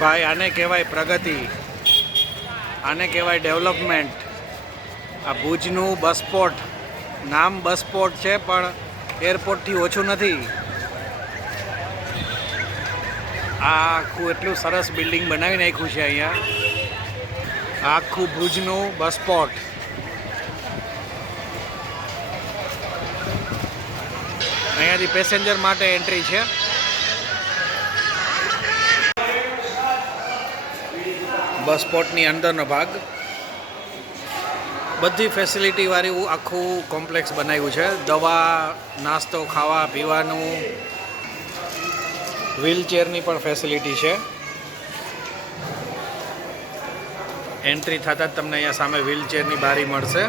ભાઈ આને કહેવાય પ્રગતિ, આને કહેવાય ડેવલપમેન્ટ. આ ભુજનું બસપોર્ટ, નામ બસપોર્ટ છે પણ એરપોર્ટથી ઓછું નથી. આ આખું એટલું સરસ બિલ્ડિંગ બનાવી નાખ્યું છે અહીંયા. આખું ભુજનું બસપોર્ટ. અહીંયાથી પેસેન્જર માટે એન્ટ્રી છે. બસપોર્ટની અંદરનો ભાગ બધી ફેસિલિટી વાળું આખું કોમ્પ્લેક્સ બનાવ્યું છે. દવા, નાસ્તો, ખાવા પીવાનું, વ્હીલચેરની પણ ફેસિલિટી છે. એન્ટ્રી થતાં જ તમને અહીંયા સામે વ્હીલચેરની બારી મળશે.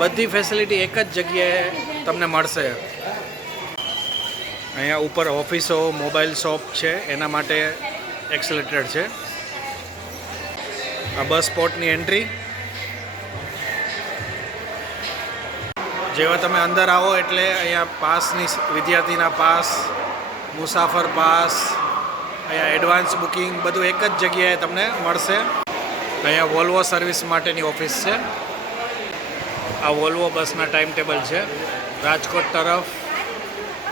બધી ફેસિલિટી એક જ જગ્યાએ તમને મળશે. અહીંયા ઉપર ઓફિસો, મોબાઈલ શોપ છે, એના માટે એક્સેલેટેડ છે. આ બસ સ્પોટની એન્ટ્રી. જેવા તમે અંદર આવો એટલે અહીંયા પાસની, વિદ્યાર્થીના પાસ, મુસાફર પાસ, અહીંયા એડવાન્સ બુકિંગ બધું એક જ જગ્યાએ તમને મળશે. અહીંયા વોલ્વો સર્વિસ માટેની ઓફિસ છે. આ વોલ્વો બસના ટાઈમ ટેબલ છે. રાજકોટ તરફ,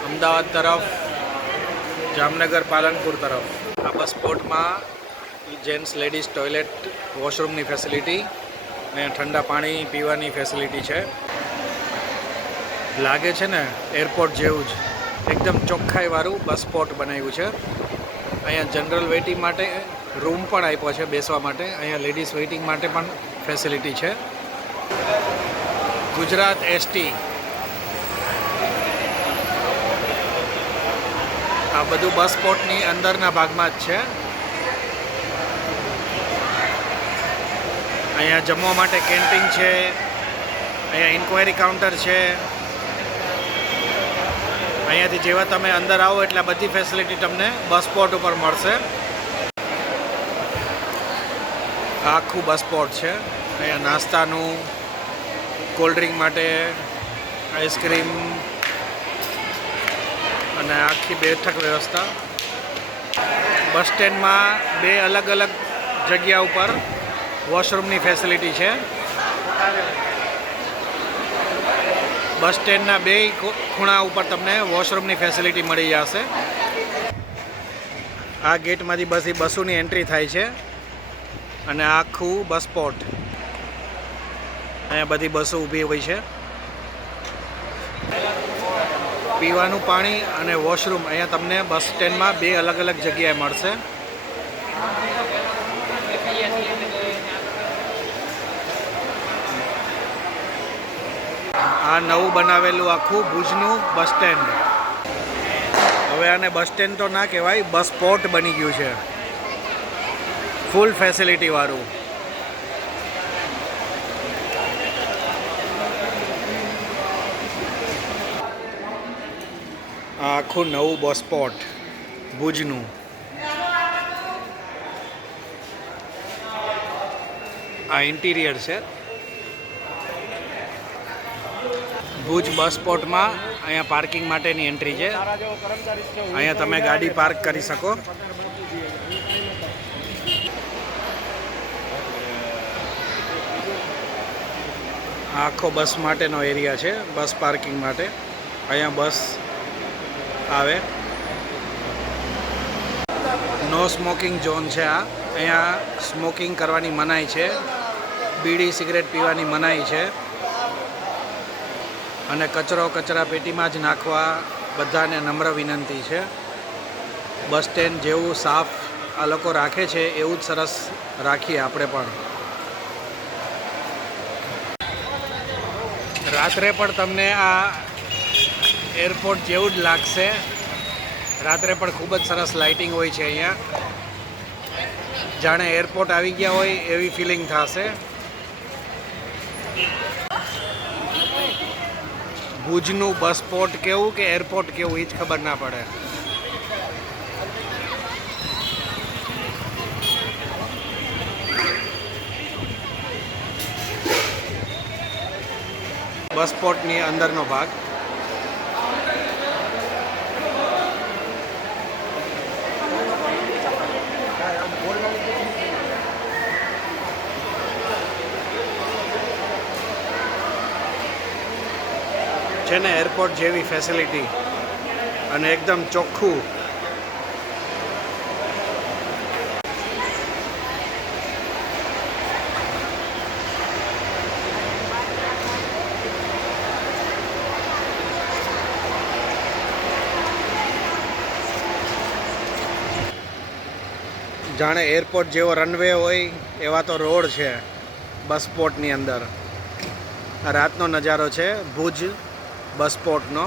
અમદાવાદ તરફ, જામનગર, પાલનપુર તરફ. આ બસ સ્પોટમાં જેન્ટ્સ લેડીઝ ટોયલેટ, વોશરૂમની ફેસિલિટી અને ઠંડા પાણી પીવાની ફેસિલિટી છે. લાગે છે ને એરપોર્ટ જેવું જ, એકદમ ચોખ્ખાઈવાળું બસ સ્પોટ બનાવ્યું છે. અહીંયા જનરલ વેઇટિંગ માટે રૂમ પણ આપ્યો છે બેસવા માટે. અહીંયા લેડીઝ વેઇટિંગ માટે પણ ફેસિલિટી છે. ગુજરાત એસટી. આ બધું બસ સ્પોટની અંદરના ભાગમાં જ છે. અહીંયા જમવા માટે કેન્ટીન છે, અહીંયા ઇન્ક્વાયરી કાઉન્ટર છે. અહીંયાથી જેવા તમે અંદર આવો એટલે બધી ફેસિલિટી તમને બસ સ્પોટ ઉપર મળશે. આખું બસ સ્પોટ છે. અહીંયા નાસ્તાનું, કોલ્ડ ડ્રિંક માટે, આઈસ્ક્રીમ અને આખી બેઠક વ્યવસ્થા. બસ સ્ટેન્ડમાં બે અલગ અલગ જગ્યા ઉપર વોશરૂમની ફેસિલિટી છે. બસ સ્ટેન્ડના બે ખૂણા ઉપર તમને વોશરૂમની ફેસિલિટી મળી જશે. આ ગેટમાંથી બસોની એન્ટ્રી થાય છે અને આખું બસ સ્પોટ. અહીંયા બધી બસો ઊભી હોય છે. પીવાનું પાણી અને વોશરૂમ અહીંયા તમને બસ સ્ટેન્ડમાં બે અલગ અલગ જગ્યાએ મળશે. આ નવું બનાવેલું આખું ભુજનું બસ સ્ટેન્ડ. હવે આને બસ સ્ટેન્ડ તો ના કહેવાય, બસ સ્પોટ બની ગયું છે, ફૂલ ફેસિલિટી વાળું. આ આખું નવું બસ સ્પોટ ભુજનું. આ ઇન્ટિરિયર છે. ભુજ બસ સ્પોટમાં અહીંયા પાર્કિંગ માટેની એન્ટ્રી છે. અહીંયા તમે ગાડી પાર્ક કરી શકો. આખો બસ માટેનો એરિયા છે, બસ પાર્કિંગ માટે. અહીંયા બસ આવે. નો સ્મોકિંગ ઝોન છે આ. અહીંયા સ્મોકિંગ કરવાની મનાઈ છે, બીડી સિગરેટ પીવાની મનાઈ છે અને કચરો કચરા પેટીમાં જ નાખવા બધાને નમ્ર વિનંતી છે. બસ સ્ટેન્ડ જેવું સાફ આ લોકો રાખે છે એવું જ સરસ રાખીએ આપણે પણ. રાત્રે પણ તમને આ એરપોર્ટ જેવું જ લાગશે. રાત્રે પણ ખૂબ જ સરસ લાઇટિંગ હોય છે અહીંયા. જાણે એરપોર્ટ આવી ગયા હોય એવી ફિલિંગ થશે. ભુજનું બસ સ્પોટ કેવું કે એરપોર્ટ કેવું એ જ ખબર ના પડે. બસ સ્પોટની અંદરનો ભાગ. છે ને એરપોર્ટ જેવી ફેસિલિટી અને એકદમ ચોખ્ખું. જાણે એરપોર્ટ જેવો રનવે હોય એવા તો રોડ છે બસ પોર્ટની અંદર. આ રાતનો નજારો છે ભુજ બસ પોર્ટનો.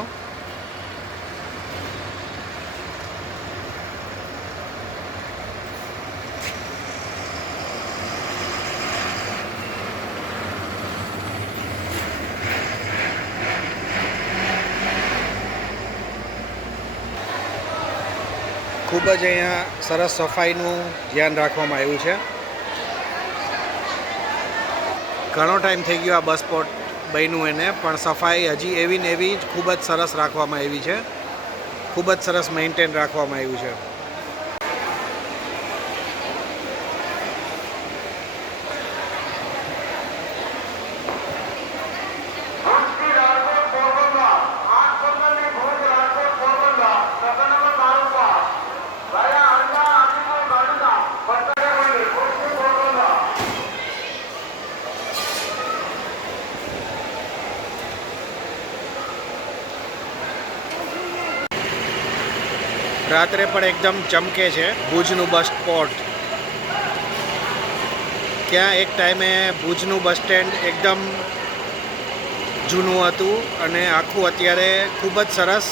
ખૂબ જ અહીંયા સરસ સફાઈનું ધ્યાન રાખવામાં આવ્યું છે. ઘણો ટાઈમ થઈ ગયો આ બસ પોર્ટ બન્યું એને, પણ સફાઈ હજી એવી ને એવી જ ખૂબ જ સરસ રાખવામાં આવી છે. ખૂબ જ સરસ મેન્ટેન રાખવામાં આવ્યું છે. રાત્રે પણ એકદમ ચમકે છે ભુજનું બસ પોર્ટ. ક્યાં એક ટાઈમે ભુજનું બસ સ્ટેન્ડ એકદમ જૂનું હતું અને આખું અત્યારે ખૂબ જ સરસ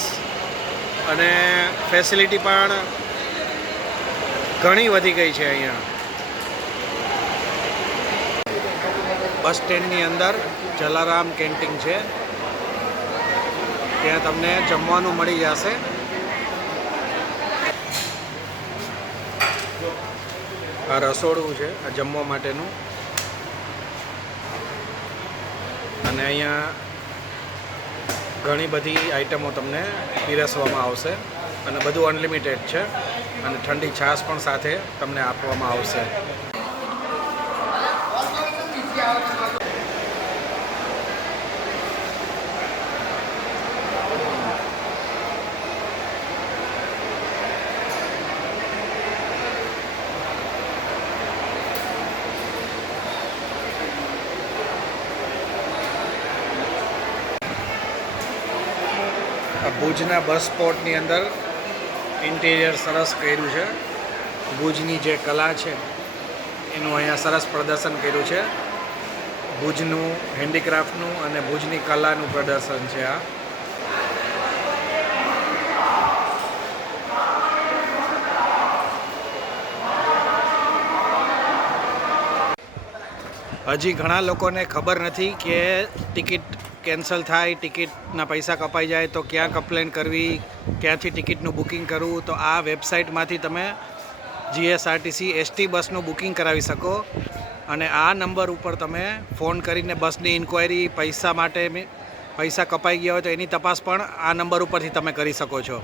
અને ફેસિલિટી પણ ઘણી વધી ગઈ છે. અહીંયા બસ સ્ટેન્ડની અંદર જલારામ કેન્ટીન છે, ત્યાં તમને જમવાનું મળી જશે. આ રસોડું છે આ જમવા માટેનું, અને અહીંયા ઘણી બધી આઈટમો તમને પીરસવામાં આવશે અને બધું અનલિમિટેડ છે, અને ઠંડી છાશ પણ સાથે તમને આપવામાં આવશે. ભુજના બસ પોર્ટની અંદર ઇન્ટિરિયર સરસ કર્યું છે. ભુજની જે કલા છે એનું અહીંયા સરસ પ્રદર્શન કર્યું છે. ભુજનું હેન્ડીક્રાફ્ટનું અને ભુજની કલાનું પ્રદર્શન છે આ. હજી ઘણા લોકોને ખબર નથી કે ટિકિટ કેન્સલ થાય, ટિકિટના પૈસા કપાઈ જાય તો ક્યાં કમ્પ્લેન કરવી, ક્યાંથી ટિકિટનું બુકિંગ કરવું. તો આ વેબસાઇટમાંથી તમે જીએસઆરટીસી એસટી બસનું બુકિંગ કરાવી શકો, અને આ નંબર ઉપર તમે ફોન કરીને બસની ઇન્ક્વાયરી, પૈસા માટે પૈસા કપાઈ ગયા હોય તો એની તપાસ પણ આ નંબર ઉપરથી તમે કરી શકો છો.